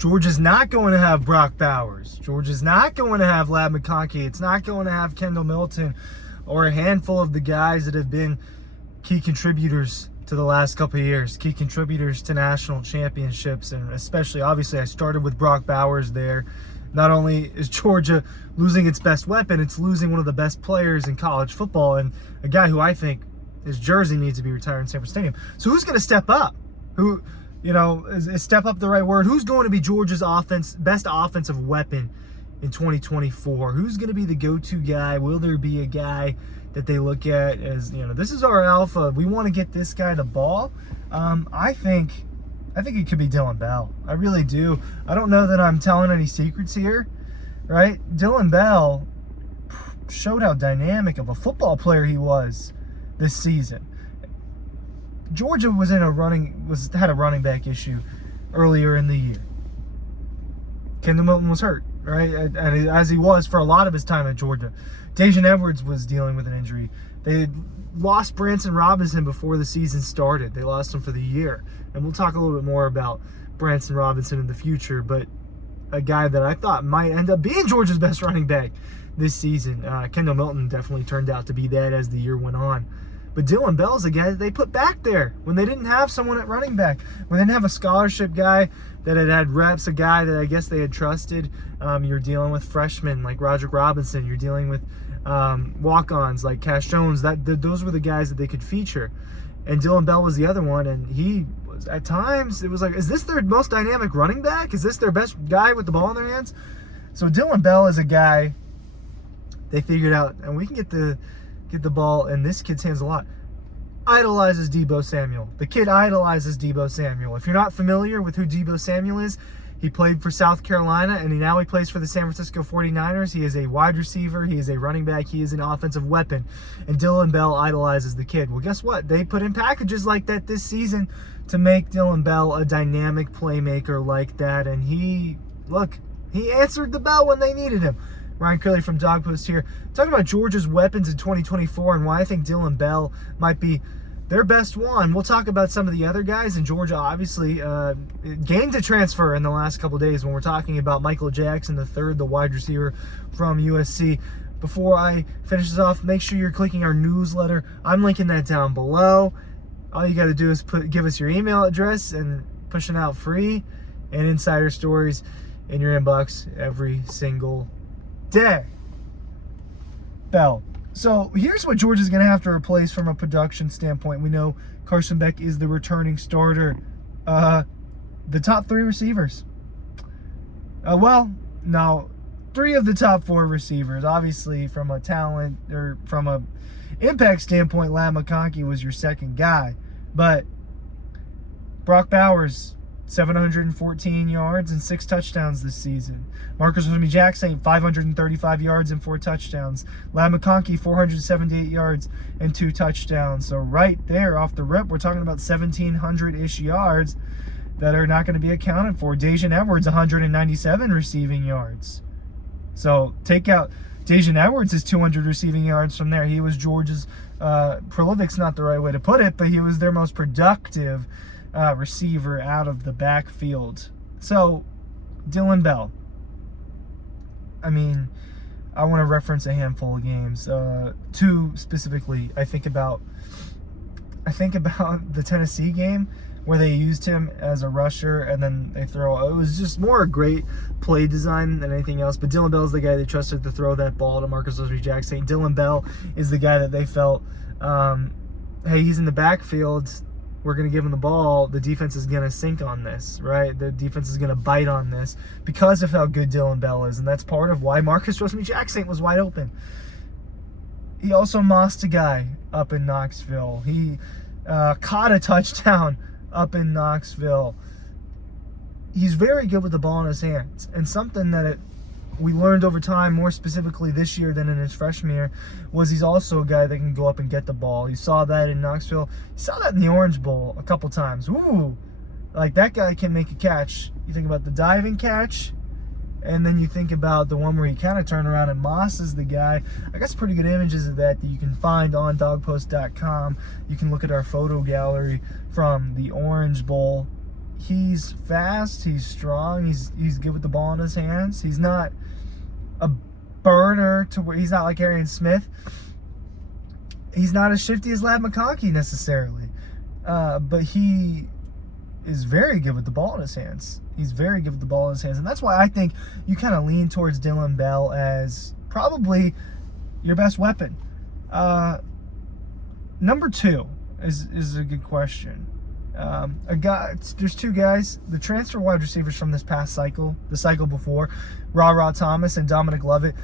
Georgia's not going to have Brock Bowers. Georgia's not going to have Ladd McConkey. It's not going to have Kendall Milton or a handful of the guys that have been key contributors to the last couple of years, key contributors to national championships, and especially, obviously, I started with Brock Bowers there. Not only is Georgia losing its best weapon, it's losing one of the best players in college football, and a guy who I think his jersey needs to be retired in Sanford Stadium. So who's going to step up? Who, is step up the right word? Who's going to be Georgia's best offensive weapon in 2024? Who's going to be the go-to guy? Will there be a guy that they look at as, this is our alpha, we want to get this guy the ball? I think it could be Dillon Bell. I really do. I don't know that I'm telling any secrets here, right? Dillon Bell showed how dynamic of a football player he was this season. Georgia had a running back issue earlier in the year. Kendall Milton was hurt, right? And as he was for a lot of his time at Georgia. Daijun Edwards was dealing with an injury. They lost Branson Robinson before the season started. They lost him for the year. And we'll talk a little bit more about Branson Robinson in the future, but a guy that I thought might end up being Georgia's best running back this season. Kendall Milton definitely turned out to be that as the year went on. But Dillon Bell's a guy that they put back there when they didn't have someone at running back, when they didn't have a scholarship guy that had reps, a guy that I guess they had trusted. You're dealing with freshmen like Roderick Robinson. You're dealing with walk-ons like Cash Jones. Those were the guys that they could feature. And Dillon Bell was the other one, and he was, at times, it was like, is this their most dynamic running back? Is this their best guy with the ball in their hands? So Dillon Bell is a guy they figured out, and we can get the ball in this kid's hands a lot. Idolizes Deebo Samuel. The kid idolizes Deebo Samuel. If you're not familiar with who Deebo Samuel is, he played for South Carolina, and now he plays for the San Francisco 49ers. He is a wide receiver. He is a running back. He is an offensive weapon. And Dillon Bell idolizes the kid. Well, guess what? They put in packages like that this season to make Dillon Bell a dynamic playmaker like that. And he answered the bell when they needed him. Ryan Curley from Dawg Post here, talking about Georgia's weapons in 2024 and why I think Dillon Bell might be their best one. We'll talk about some of the other guys, and Georgia obviously gained a transfer in the last couple of days when we're talking about Michael Jackson III, the wide receiver from USC. Before I finish this off, make sure you're clicking our newsletter. I'm linking that down below. All you got to do is give us your email address and pushing out free and insider stories in your inbox every single day. Bell. So here's what Georgia's going to have to replace from a production standpoint. We know Carson Beck is the returning starter. The top three receivers. Three of the top four receivers. Obviously, from a talent or from a impact standpoint, Ladd McConkey was your second guy. But Brock Bowers, 714 yards and 6 touchdowns this season. Marcus Williams-Jackson, 535 yards and 4 touchdowns. Ladd McConkey, 478 yards and 2 touchdowns. So right there off the rip, we're talking about 1,700-ish yards that are not going to be accounted for. Daijun Edwards, 197 receiving yards. So take out Daijun Edwards' 200 receiving yards from there. He was Georgia's, prolific's not the right way to put it, but he was their most productive receiver out of the backfield. So, Dillon Bell. I want to reference a handful of games. Two specifically. I think about the Tennessee game where they used him as a rusher and then they throw. It was just more a great play design than anything else. But Dillon Bell is the guy they trusted to throw that ball to Marcus Williams-Jackson. Dillon Bell is the guy that they felt, hey, he's in the backfield. We're going to give him the ball. The defense is going to sink on this, right? The defense is going to bite on this because of how good Dillon Bell is. And that's part of why Marcus Williams-Jackson was wide open. He also mossed a guy up in Knoxville. He caught a touchdown up in Knoxville. He's very good with the ball in his hands. And something that we learned over time, more specifically this year than in his freshman year, was he's also a guy that can go up and get the ball. You saw that in Knoxville. You saw that in the Orange Bowl a couple times. Ooh, like that guy can make a catch. You think about the diving catch, and then you think about the one where he kind of turned around and mosses the guy. I got some pretty good images of that you can find on dawgpost.com. You can look at our photo gallery from the Orange Bowl. He's fast. He's strong. He's good with the ball in his hands. He's not a burner to where he's not like Arian Smith. He's not as shifty as Ladd McConkey necessarily, but he is very good with the ball in his hands. He's very good with the ball in his hands, and that's why I think you kind of lean towards Dillon Bell as probably your best weapon. Number 2 is a good question. There's 2 guys, the transfer wide receivers from this past cycle, the cycle before, Ra Thomas and Dominic Lovett,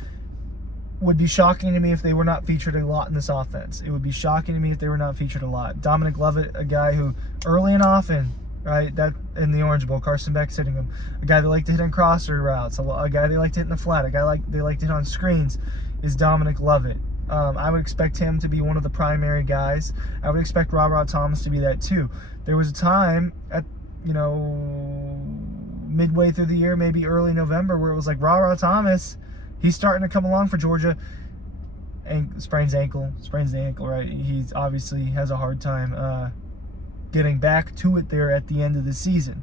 would be shocking to me if they were not featured a lot in this offense. It would be shocking to me if they were not featured a lot. Dominic Lovett, a guy who early and often, right, that in the Orange Bowl, Carson Beck's hitting him. A guy they like to hit on crosser routes, a guy they like to hit in the flat, a guy they like to hit on screens is Dominic Lovett. I would expect him to be one of the primary guys. I would expect Ra Thomas to be that too. There was a time at, midway through the year, maybe early November, where it was like Ra Thomas, he's starting to come along for Georgia. And sprains the ankle, right? He's obviously has a hard time getting back to it there at the end of the season.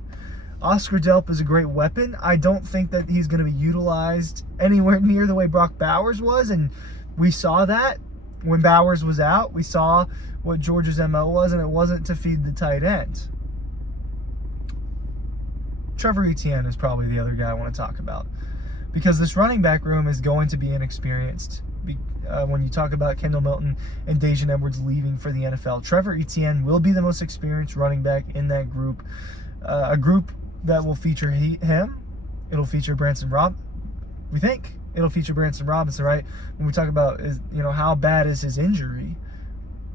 Oscar Delp is a great weapon. I don't think that he's going to be utilized anywhere near the way Brock Bowers was, and we saw that when Bowers was out. We saw what Georgia's MO was, and it wasn't to feed the tight end. Trevor Etienne is probably the other guy I want to talk about, because this running back room is going to be inexperienced. When you talk about Kendall Milton and Daijun Edwards leaving for the NFL, Trevor Etienne will be the most experienced running back in that group. A group that will feature him. It'll feature Branson Robb. We think it'll feature Branson Robinson, right? When we talk about how bad is his injury,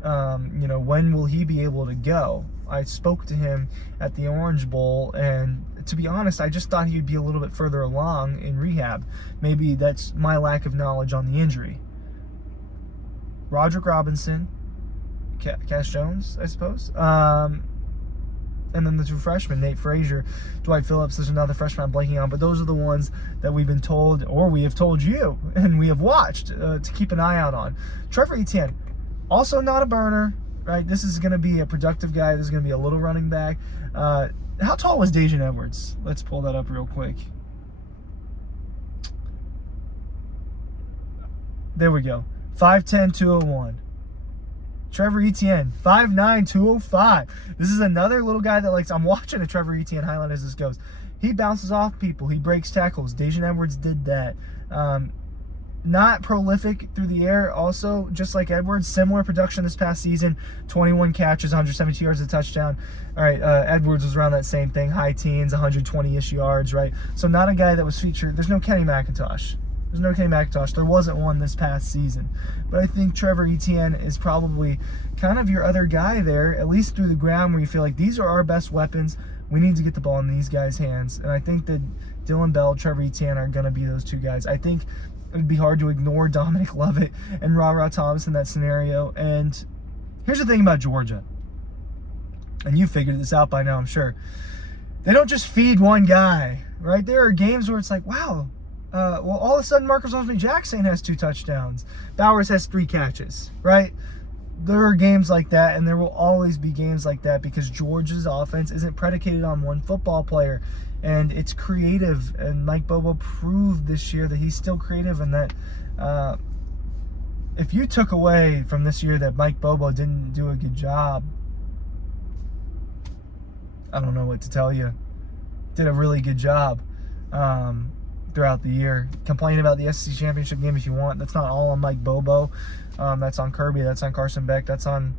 when will he be able to go? I spoke to him at the Orange Bowl, and to be honest, I just thought he'd be a little bit further along in rehab. Maybe that's my lack of knowledge on the injury. Roderick Robinson, Cash Jones, I suppose. And then the 2 freshmen, Nate Frazier, Dwight Phillips. There's another freshman I'm blanking on, but those are the ones that we've been told, or we have told you, and we have watched to keep an eye out on. Trevor Etienne, also not a burner, right? This is going to be a productive guy. This is going to be a little running back. How tall was Daijun Edwards? Let's pull that up real quick. There we go. 5'10", 201. Trevor Etienne, 5'9", 205. This is another little guy that I'm watching a Trevor Etienne highlight as this goes. He bounces off people. He breaks tackles. Daijun Edwards did that. Not prolific through the air also, just like Edwards. Similar production this past season. 21 catches, 172 yards, a touchdown. All right, Edwards was around that same thing. High teens, 120-ish yards, right? So not a guy that was featured. There's no Kenny McIntosh. There wasn't one this past season. But I think Trevor Etienne is probably kind of your other guy there, at least through the ground, where you feel like these are our best weapons. We need to get the ball in these guys' hands. And I think that Dillon Bell, Trevor Etienne are going to be those 2 guys. I think it would be hard to ignore Dominic Lovett and Ra Thomas in that scenario. And here's the thing about Georgia. And you figured this out by now, I'm sure. They don't just feed one guy, right? There are games where it's like, wow, all of a sudden Marcus Osmond-Jackson has 2 touchdowns. Bowers has 3 catches, right? There are games like that, and there will always be games like that, because Georgia's offense isn't predicated on one football player, and it's creative. And Mike Bobo proved this year that he's still creative, and that if you took away from this year that Mike Bobo didn't do a good job, I don't know what to tell you. Did a really good job throughout the year. Complain about the SEC Championship game if you want. That's not all on Mike Bobo. That's on Kirby. That's on Carson Beck. That's on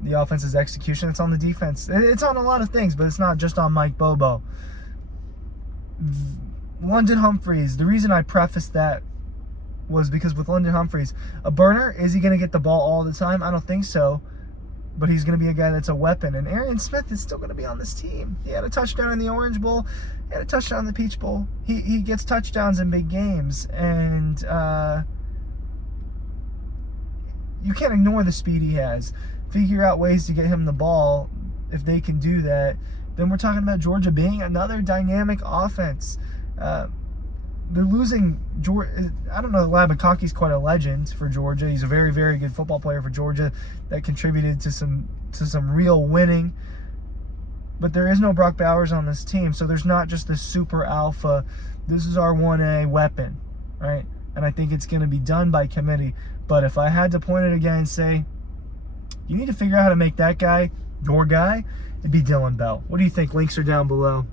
the offense's execution. It's on the defense. It's on a lot of things, but it's not just on Mike Bobo. London Humphreys, the reason I prefaced that was because with London Humphreys, a burner, is he going to get the ball all the time? I don't think so. But he's going to be a guy that's a weapon. And Arian Smith is still going to be on this team. He had a touchdown in the Orange Bowl. He had a touchdown in the Peach Bowl. He gets touchdowns in big games. And you can't ignore the speed he has. Figure out ways to get him the ball. If they can do that, then we're talking about Georgia being another dynamic offense. They're losing Georgia. I don't know, Ladd McConkey's quite a legend for Georgia. He's a very, very good football player for Georgia that contributed to some real winning. But there is no Brock Bowers on this team, so there's not just this super alpha. This is our 1A weapon, right? And I think it's going to be done by committee. But if I had to point it again and say, you need to figure out how to make that guy your guy, it'd be Dylan Bell. What do you think? Links are down below.